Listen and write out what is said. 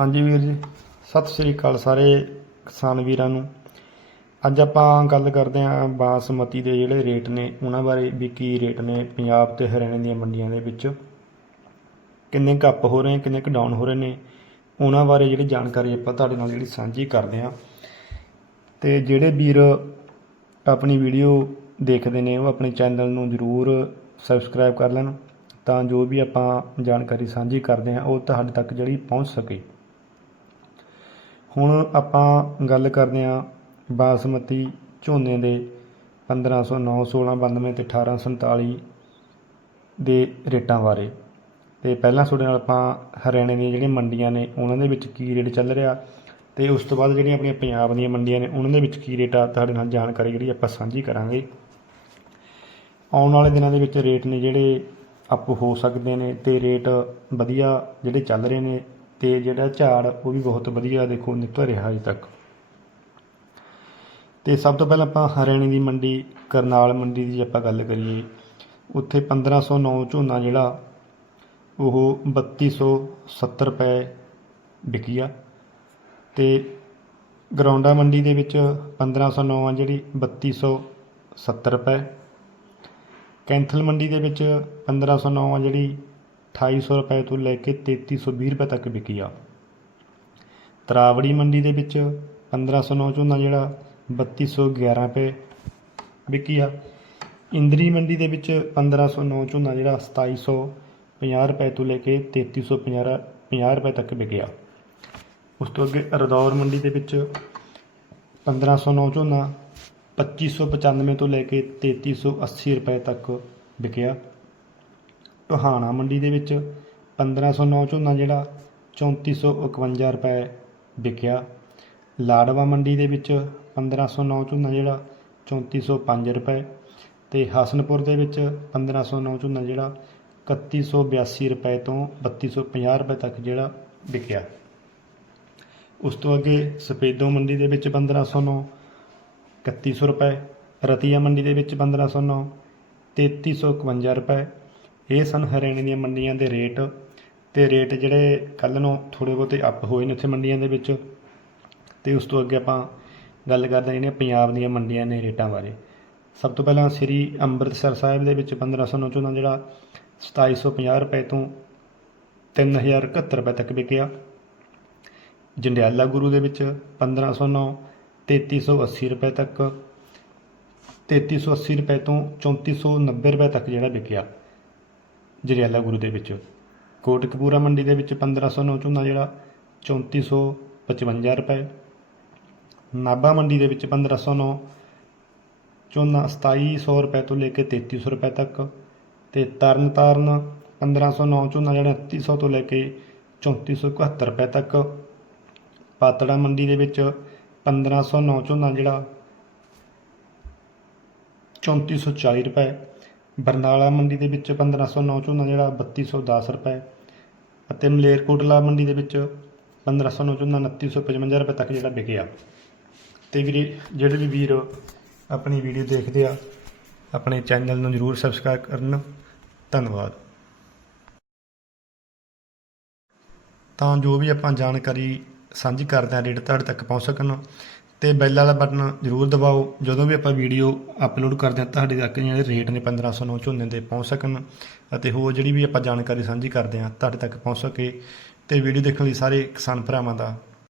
ਹਾਂਜੀ ਵੀਰ ਜੀ, ਸਤਿ ਸ੍ਰੀ ਅਕਾਲ ਸਾਰੇ ਕਿਸਾਨ ਵੀਰਾਂ ਨੂੰ। ਅੱਜ ਆਪਾਂ ਗੱਲ ਕਰਦੇ ਹਾਂ ਬਾਸਮਤੀ ਦੇ ਜਿਹੜੇ ਰੇਟ ਨੇ, ਉਹਨਾਂ ਬਾਰੇ ਵੀ ਕੀ ਰੇਟ ਨੇ ਪੰਜਾਬ ਤੇ ਹਰਿਆਣੇ ਦੀਆਂ ਮੰਡੀਆਂ ਦੇ ਵਿੱਚ। ਕਿੰਨੇ ਕੁ ਅਪ ਹੋ ਰਹੇ, ਕਿੰਨੇ ਕੁ ਡਾਊਨ ਹੋ ਰਹੇ ਨੇ, ਉਹਨਾਂ ਬਾਰੇ ਜਿਹੜੀ ਜਾਣਕਾਰੀ ਆਪਾਂ ਤੁਹਾਡੇ ਨਾਲ ਜਿਹੜੀ ਸਾਂਝੀ ਕਰਦੇ ਹਾਂ। ਤੇ ਜਿਹੜੇ ਵੀਰ ਆਪਣੀ ਵੀਡੀਓ ਦੇਖਦੇ ਨੇ, ਉਹ ਆਪਣੇ ਚੈਨਲ ਨੂੰ ਜ਼ਰੂਰ ਸਬਸਕ੍ਰਾਈਬ ਕਰ ਲੈਣ ਤਾਂ ਜੋ ਵੀ ਆਪਾਂ ਜਾਣਕਾਰੀ ਸਾਂਝੀ ਕਰਦੇ ਹਾਂ, ਉਹ ਤੁਹਾਡੇ ਤੱਕ ਜਿਹੜੀ ਪਹੁੰਚ ਸਕੇ। ਹੁਣ ਆਪਾਂ ਗੱਲ ਕਰਦੇ ਹਾਂ ਬਾਸਮਤੀ ਝੋਨੇ ਦੇ 1509 1692 ਤੇ 1847 ਦੇ ਰੇਟਾਂ ਬਾਰੇ। ਤੇ ਪਹਿਲਾਂ ਤੁਹਾਡੇ ਨਾਲ ਆਪਾਂ ਹਰਿਆਣੇ ਦੀਆਂ ਜਿਹੜੀਆਂ ਮੰਡੀਆਂ ਨੇ, ਉਹਨਾਂ ਦੇ ਵਿੱਚ ਕੀ ਰੇਟ ਚੱਲ ਰਿਹਾ? ਤੇ ਉਸ ਤੋਂ ਬਾਅਦ ਜਿਹੜੀਆਂ ਆਪਣੀਆਂ ਪੰਜਾਬ ਦੀਆਂ ਮੰਡੀਆਂ ਨੇ, ਉਹਨਾਂ ਦੇ ਵਿੱਚ ਕੀ ਰੇਟ ਆ? ਤੁਹਾਡੇ ਨਾਲ ਜਾਣਕਾਰੀ ਜਿਹੜੀ ਆਪਾਂ ਸਾਂਝੀ ਕਰਾਂਗੇ। ਆਉਣ ਵਾਲੇ ਦਿਨਾਂ ਦੇ ਵਿੱਚ ਰੇਟ ਨੇ ਜਿਹੜੇ, ਅਪ ਹੋ ਸਕਦੇ ਨੇ ਤੇ ਰੇਟ ਵਧੀਆ ਜਿਹੜੇ ਚੱਲ ਰਹੇ ਨੇ ਤੇ ਜਿਹੜਾ ਝਾੜ ਉਹ ਵੀ ਬਹੁਤ ਵਧੀਆ ਦੇਖੋ, ਨਿਕਲ ਰਿਹਾ ਅਜੇ ਤੱਕ। ਤੇ ਸਭ ਤੋਂ ਪਹਿਲਾਂ ਆਪਾਂ ਹਰਿਆਣੇ ਦੀ ਮੰਡੀ, ਕਰਨਾਲ ਮੰਡੀ ਦੀ ਆਪਾਂ ਗੱਲ ਕਰੀਏ, ਉੱਥੇ 1509 ਝੋਨਾ ਜਿਹੜਾ, ਉਹ 3270 ਰੁਪਏ ਵਿਕਿਆ ਤੇ ਗਰਾਉਂਡਾ ਮੰਡੀ ਦੇ ਵਿੱਚ 1509 ਆ ਜਿਹੜੀ 3270 ਰੁਪਏ। ਕੈਂਥਲ ਮੰਡੀ ਦੇ ਵਿੱਚ 1509 ਆ ਜਿਹੜੀ 2800 ਰੁਪਏ ਤੋਂ ਲੈ ਕੇ 3320 ਰੁਪਏ ਤੱਕ ਵਿਕੀ ਆ। ਤਰਾਵੜੀ ਮੰਡੀ ਦੇ ਵਿੱਚ 1509 ਝੋਨਾ ਜਿਹੜਾ 3211 ਰੁਪਏ ਵਿਕੀ ਆ। ਇੰਦਰੀ ਮੰਡੀ ਦੇ ਵਿੱਚ 1509 ਝੋਨਾ ਜਿਹੜਾ 2750 ਰੁਪਏ ਤੋਂ ਲੈ ਕੇ 3350 50 ਰੁਪਏ ਤੱਕ ਵਿਕਿਆ। ਉਸ ਤੋਂ ਅੱਗੇ ਰਦੌਰ ਮੰਡੀ ਦੇ ਵਿੱਚ 1509 ਝੋਨਾ 2595 ਤੋਂ ਲੈ ਕੇ 3380 ਰੁਪਏ ਤੱਕ ਵਿਕਿਆ। ਟੋਹਾਣਾ ਮੰਡੀ ਦੇ ਵਿੱਚ 1509 ਝੋਨਾ ਜਿਹੜਾ 3451 ਰੁਪਏ ਵਿਕਿਆ। ਲਾੜਵਾ ਮੰਡੀ ਦੇ ਵਿੱਚ 1509 ਝੋਨਾ ਜਿਹੜਾ 3405 ਰੁਪਏ ਤੇ ਹਸਨਪੁਰ ਦੇ ਵਿੱਚ 1509 ਝੋਨਾ ਜਿਹੜਾ 3182 ਰੁਪਏ ਤੋਂ 3250 ਰੁਪਏ ਤੱਕ ਜਿਹੜਾ ਵਿਕਿਆ। ਉਸ ਤੋਂ ਅੱਗੇ ਸਪੇਦੋ ਮੰਡੀ ਦੇ ਵਿੱਚ 1509 3100 ਰੁਪਏ, ਰਤੀਆ ਮੰਡੀ ਦੇ ਵਿੱਚ 1509 3351 ਰੁਪਏ ਇਹ ਸਨ ਹਰਿਆਣੇ ਦੀਆਂ ਮੰਡੀਆਂ ਦੇ ਰੇਟ ਤੇ ਰੇਟ ਜਿਹੜੇ ਕੱਲ ਨੂੰ ਥੋੜੇ ਬਹੁਤੇ ਅਪ ਹੋਏ ਨੇ ਉੱਥੇ ਮੰਡੀਆਂ ਦੇ ਵਿੱਚ। ਤੇ ਉਸ ਤੋਂ ਅੱਗੇ ਆਪਾਂ ਗੱਲ ਕਰਦੇ ਹਾਂ ਪੰਜਾਬ ਦੀਆਂ ਮੰਡੀਆਂ ਦੇ ਰੇਟਾਂ ਬਾਰੇ। ਸਭ ਤੋਂ ਪਹਿਲਾਂ ਸ੍ਰੀ ਅੰਮ੍ਰਿਤਸਰ ਸਾਹਿਬ ਦੇ ਵਿੱਚ 1509 ਝੋਨਾ ਜਿਹੜਾ 2750 ਰੁਪਏ ਤੋਂ 3071 ਰੁਪਏ ਤੱਕ ਵਿਕਿਆ। ਜੰਡਿਆਲਾ ਗੁਰੂ ਦੇ ਵਿੱਚ 1509 3380 ਰੁਪਏ ਤੱਕ 3380 ਰੁਪਏ ਤੋਂ 3490 ਰੁਪਏ ਤੱਕ ਜਿਹੜਾ ਵਿਕਿਆ। ਜਰਿਆਲਾ ਗੁਰੂ ਦੇ ਵਿੱਚ। ਕੋਟਕਪੂਰਾ ਮੰਡੀ ਦੇ ਵਿੱਚ 1509 ਝੋਨਾ ਜਿਹੜਾ 3455 ਰੁਪਏ। ਨਾਭਾ ਮੰਡੀ ਦੇ ਵਿੱਚ 1509 ਝੋਨਾ 2700 ਰੁਪਏ ਤੋਂ ਲੈ ਕੇ 3300 ਰੁਪਏ ਤੱਕ। ਤੇ ਤਰਨਤਾਰਨ 1509 ਝੋਨਾ ਜਿਹੜਾ 2900 ਤੋਂ ਲੈ ਕੇ 3471 ਰੁਪਏ ਤੱਕ। ਪਾਤੜਾ ਮੰਡੀ ਦੇ ਵਿੱਚ 1509 ਝੋਨਾ ਜਿਹੜਾ 3440 ਰੁਪਏ। ਬਰਨਾਲਾ ਮੰਡੀ ਦੇ ਵਿੱਚ 1509 ਝੋਨਾ ਜਿਹੜਾ 3210 ਰੁਪਏ ਅਤੇ ਮਲੇਰਕੋਟਲਾ ਮੰਡੀ ਦੇ ਵਿੱਚ 1509 ਝੋਨਾ 2955 ਰੁਪਏ ਤੱਕ ਜਿਹੜਾ ਵਿਕਿਆ। ਤੇ ਵੀਰੇ, ਜਿਹੜੇ ਵੀ ਵੀਰ ਆਪਣੀ ਵੀਡੀਓ ਦੇਖਦੇ ਆ, ਆਪਣੇ ਚੈਨਲ ਨੂੰ ਜਰੂਰ ਸਬਸਕ੍ਰਾਈਬ ਕਰਨ। ਧੰਨਵਾਦ। ਤਾਂ ਜੋ ਵੀ ਆਪਾਂ ਜਾਣਕਾਰੀ ਸਾਂਝੀ ਕਰਦੇ ਹਾਂ ਰੇਟ ਤੁਹਾਡੇ ਤੱਕ ਪਹੁੰਚ ਸਕਣ ਤੇ ਬੈਲ ਵਾਲਾ ਬਟਨ ਜ਼ਰੂਰ ਦਬਾਓ। ਜਦੋਂ ਵੀ ਆਪਾਂ ਵੀਡੀਓ ਅਪਲੋਡ ਕਰਦੇ ਹਾਂ ਤੁਹਾਡੇ ਤੱਕ ਜਿਹੜੇ ਰੇਟ ਨੇ 1509 ਝੋਨੇ ਦੇ ਪਹੁੰਚ ਸਕਣ ਅਤੇ ਹੋਰ ਜਿਹੜੀ ਵੀ ਆਪਾਂ ਜਾਣਕਾਰੀ ਸਾਂਝੀ ਕਰਦੇ ਹਾਂ, ਤੁਹਾਡੇ ਤੱਕ ਪਹੁੰਚ ਸਕੇ ਤੇ ਵੀਡੀਓ ਦੇਖਣ ਲਈ ਸਾਰੇ ਕਿਸਾਨ ਭਰਾਵਾਂ ਦਾ